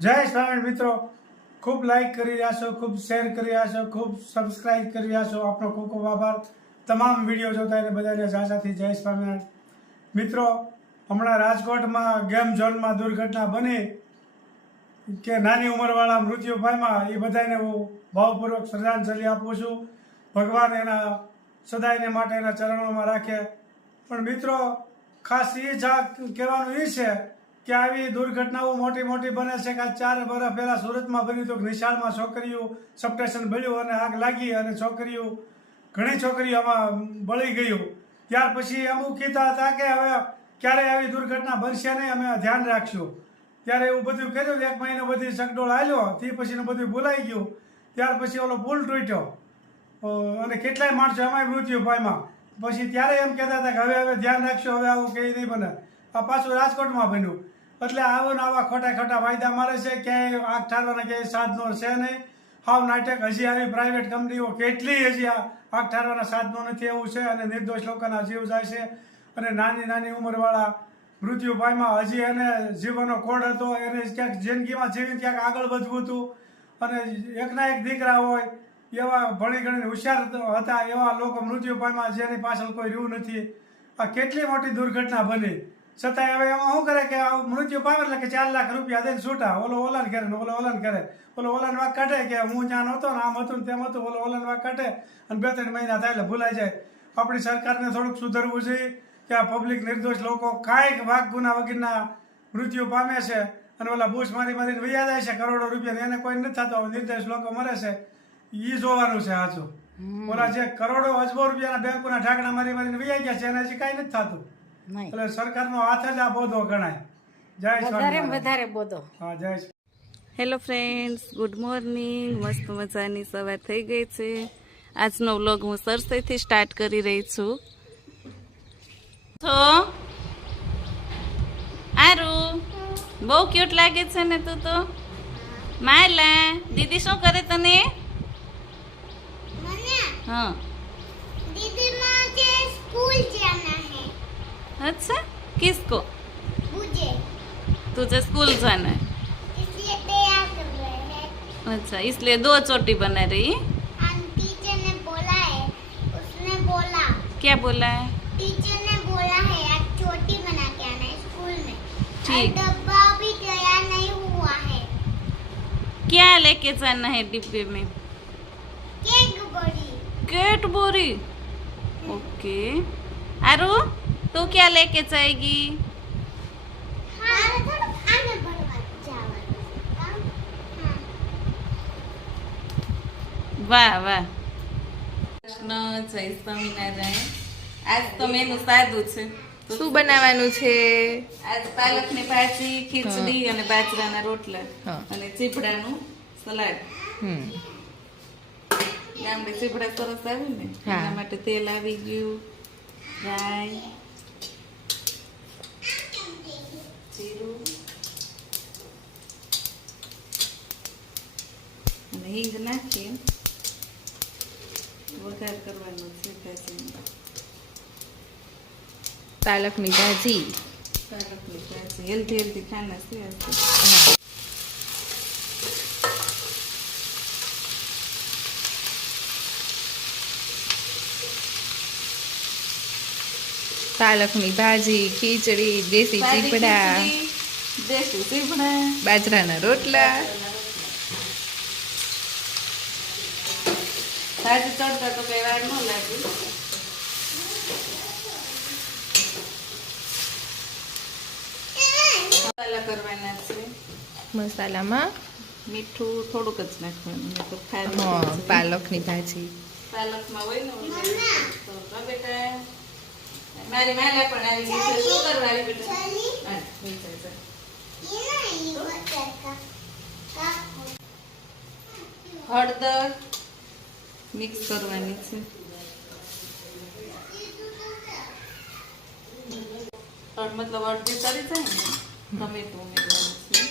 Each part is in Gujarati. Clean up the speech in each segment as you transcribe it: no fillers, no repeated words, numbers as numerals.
જય સ્વામી મિત્રો, ખૂબ લાઈક કરી રહ્યા છો, ખૂબ શેર કરી રહ્યા છો, ખૂબ સબસ્ક્રાઇબ કરી રહ્યા છો. આપનો ખૂબ ખૂબ આભાર. તમામ વિડીયો જોતા એને બધાને ઝાઝાથી જય સ્વામિનારાયણ. મિત્રો, હમણાં રાજકોટમાં ગેમ ઝોનમાં દુર્ઘટના બની કે નાની ઉંમરવાળા મૃત્યુ પામ્યા. એ બધાને હું ભાવપૂર્વક શ્રદ્ધાંજલિ આપું છું. ભગવાન એના સદાયને માટે એના ચરણોમાં રાખે. પણ મિત્રો, ખાસ એ કહેવાનું એ છે કે આવી દુર્ઘટનાઓ મોટી મોટી બને છે કે 4 વર્ષ પહેલા સુરતમાં બન્યું હતું. નિશાળમાં છોકરીઓ સબસ્ટેશન બળ્યું અને આગ લાગી અને ઘણી છોકરીઓ આમાં બળી ગયું. ત્યાર પછી અમુક કીધા હતા કે હવે ક્યારેય આવી દુર્ઘટના બનશે નહીં, અમે ધ્યાન રાખશું. ત્યારે એવું બધું કર્યું. 1 મહિનો બધી ચકડોળ આવ્યો, તે પછીનું બધું ભૂલાઈ ગયું. ત્યાર પછી ઓલો પુલ તૂટ્યો અને કેટલાય માણસો એમાંય મૃત્યુ પામ્યા. પછી ત્યારે એમ કહેતા હતા કે હવે ધ્યાન રાખશું, હવે આવું કંઈ નહીં બને. આ પાછું રાજકોટમાં બન્યું. એટલે આવા ખોટા વાયદા મારે છે. ક્યાંય આગ ઠારવાના ક્યાંય સાધનો છે નહીં. હાવ નાટક. હજી આવી પ્રાઇવેટ કંપનીઓ કેટલી હજી આગ ઠારવાના સાધનો નથી, એવું છે. અને નિર્દોષ લોકોના જીવ જાય છે. અને નાની ઉંમરવાળા મૃત્યુ પામ્યા. હજી એને જીવનનો કોડ હતો, એને ક્યાંક જિંદગીમાં જીવીને ક્યાંક આગળ વધવું હતું. અને એકના એક દીકરા હોય એવા ભણી ગણીને હોશિયાર હતા એવા લોકો મૃત્યુ પામ્યા, જેની પાછળ કોઈ રહ્યું નથી. આ કેટલી મોટી દુર્ઘટના બની. છતાંય હવે એમાં શું કરે કે મૃત્યુ પામે એટલે કે 4 લાખ રૂપિયા દઈને છૂટા. ઓલાને કરે ને ઓલાને કરે. ઓલાને વાંક કાઢે કે હું ત્યાં નહોતો ને આમ હતું ને તેમ હતું. ઓલાને વાંક કાઢે અને 2-3 મહિના થાય એટલે ભૂલાઈ જાય. આપણી સરકારને થોડુંક સુધરવું જોઈએ કે આ પબ્લિક નિર્દોષ લોકો કાંઈક વાક ગુના વગરના મૃત્યુ પામે છે અને ઓલા બૂસ મારીને વૈયા જાય છે કરોડો રૂપિયા. એને કોઈ નથી થતો. નિર્દોષ લોકો મરે છે. એ જોવાનું છે સાચું. ઓલા જે કરોડો અજબો રૂપિયાના બેંકોના ઢાંકણા મારીને વૈયા ગયા છે એને હજી કાંઈ નથી થતું. એટલે સરકારનો હાથ જ આ બોધો ગણાય. જય વધારે બોધો. હા, જય. Hello friends, good morning. મસ્ત મજાની સવાર થઈ ગઈ છે. આજનો વ્લોગ હું સરસઈથી સ્ટાર્ટ કરી રહી છું. તો આરું બહુ ક્યુટ લાગે છે ને તું તો. માયલા દીદી શું કરે તને? हाँ दीदी मुझे स्कूल जाना है. अच्छा, किसको? मुझे. तुझे स्कूल जाना है, इसलिए तैयार कर रहे हैं. अच्छा इसलिए 2 चोटी बना रही. टीचर ने बोला है. उसने बोला. क्या बोला है? टीचर ने बोला है आज चोटी बना के आना है स्कूल में. ठीक. डब्बा भी तैयार नहीं हुआ है. क्या लेके जाना है डिब्बे में? केक बड़ी. कैडबरी. ओके. आरू तू क्या लेके जाएगी? हाँ थोड़ा आगे बढ़वा जावा. हाँ. વાહ વાહ. કૃષ્ણ જય સ્વામિનારાયણ. આજ તો મેનુ સાદું છે. શું બનાવવાનું છે? આજ પાલકની ભાજી, ખીચડી અને બાજરાના રોટલા અને ચીપડાનું સલાડ. ગામડે ચીપડા સરસ આવે ને એના માટે તેલ આવી ગયું, રાઈ, જીરું અને હિંગ નાખી વઘાર કરવાનો છે ભાજીનો. પાલકની ભાજી. પાલકની ભાજી હેલ્ધી ખાના છે. હા. પાલકની ભાજી, ખીચડી, દેશી ચીપડા, બાજરાના રોટલા. ભાજી ચડતા તો કઈ વાર ન લાગે. મસાલા કરવાના છે. મસાલામાં મીઠું થોડુંક જ નાખવાનું. તો ખાલી પાલકની ભાજી. પાલકમાં હોય ને તો બેટા મારી માલા પણ આવી ગઈ છે. શું કરવા આવી બેટા? હળદર મિક્સ કરવાની છે. મતલબ અડધી તરી જાય ને ટમેટું ઉમેરવાનું છે.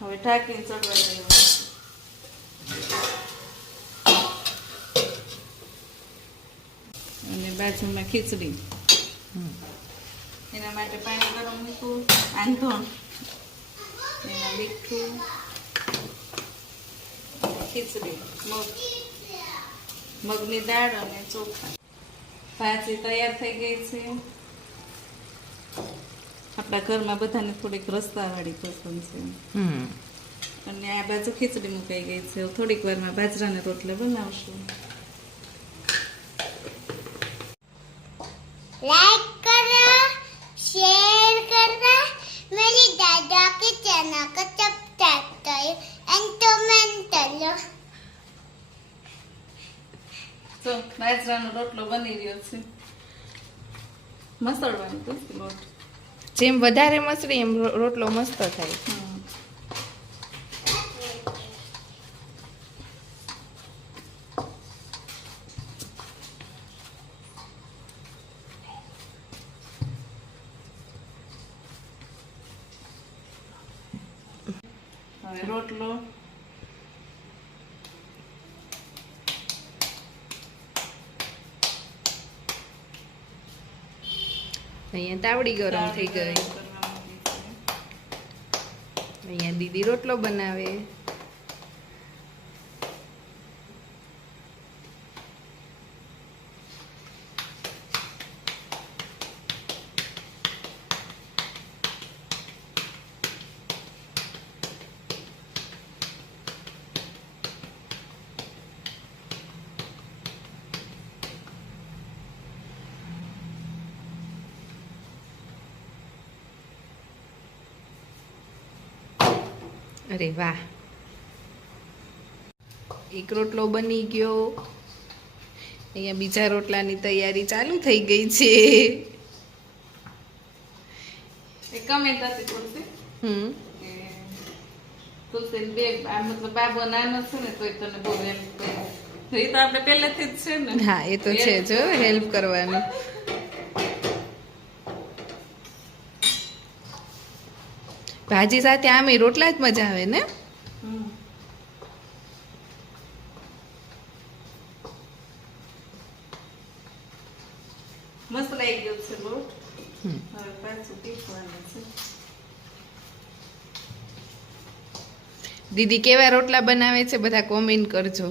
હવે ઢાંકીને ચડવા દેવાનું. અને બાજુમાં ખીચડી. એના માટે પાણી ગરમ મૂકવું, આંધણ, એમાં મીઠું, ખીચડી, મગની દાળ અને ચોખા. ભાજી તૈયાર થઈ ગઈ છે. આપણા ઘરમાં બધાને થોડીક રસ્તાવાળી પસંદ છે અને આ બાજુ ખીચડી મુકાઈ ગઈ છે. થોડીક વારમાં બાજરાના રોટલા બનાવશું. लाइक करो, शेयर करना, मेरी दादा के चैनल को सब्सक्राइब करो एंड कमेंट करो. તો બાજરાનો રોટલો બની રહ્યો છે. મસળવાનો તો લોટ. જેમ વધારે મસળી એમ રોટલો મસ્ત થાય. હવે રોટલો અહીંયા તાવડી ગરમ થઈ ગઈ. અહીંયા દીદી રોટલો બનાવે. અરે વાહ, એક રોટલો બની ગયો. અહીંયા બીજા રોટલાની તૈયારી ચાલુ થઈ ગઈ છે. એ કમેન્ટ હતી તુલસી કે તુલસી બે આ મતલબ બાબો નાનો છે ને તોય તને બહુ હેલ્પ કરે. એ તો આપણે પહેલેથી જ છે ને. હા, એ તો છે જો હેલ્પ કરવાનું. ભાજી સાથે આમે રોટલા જ મજા આવે ને. મસ્ત લાગી ગયો છે લોટ. હવે પાછું પીસવાનું છે. દીદી કેવા રોટલા બનાવે છે બધા કોમેન્ટ કરજો.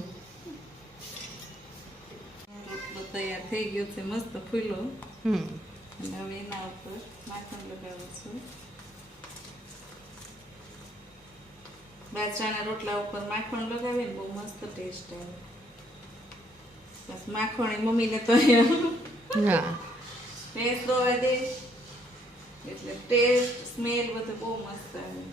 રોટલો તૈયાર થઈ ગયો છે, મસ્ત ફૂલો. હમ અને હવે એના ઉપર માખણ લગાવું છું. બાજરાના રોટલા ઉપર માખણ લગાવીને બહુ મસ્ત ટેસ્ટ આવે. બસ માખણ એ મમ્મીને તો હા, ટેસ્ટ દોવા દે એટલે ટેસ્ટ સ્મેલ બધું બહુ મસ્ત આવે.